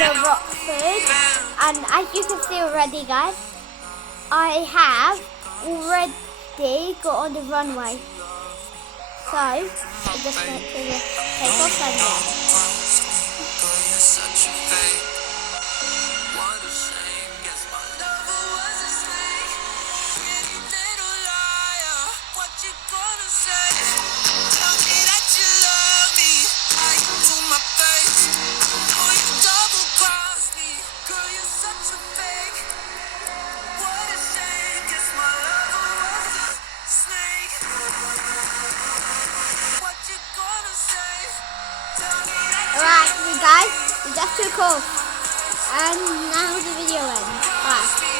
the Rockford, and as you can see already, guys, I have already got on the runway. So I just need to take off and alright, guys, we just took off, and now the video ends. Bye.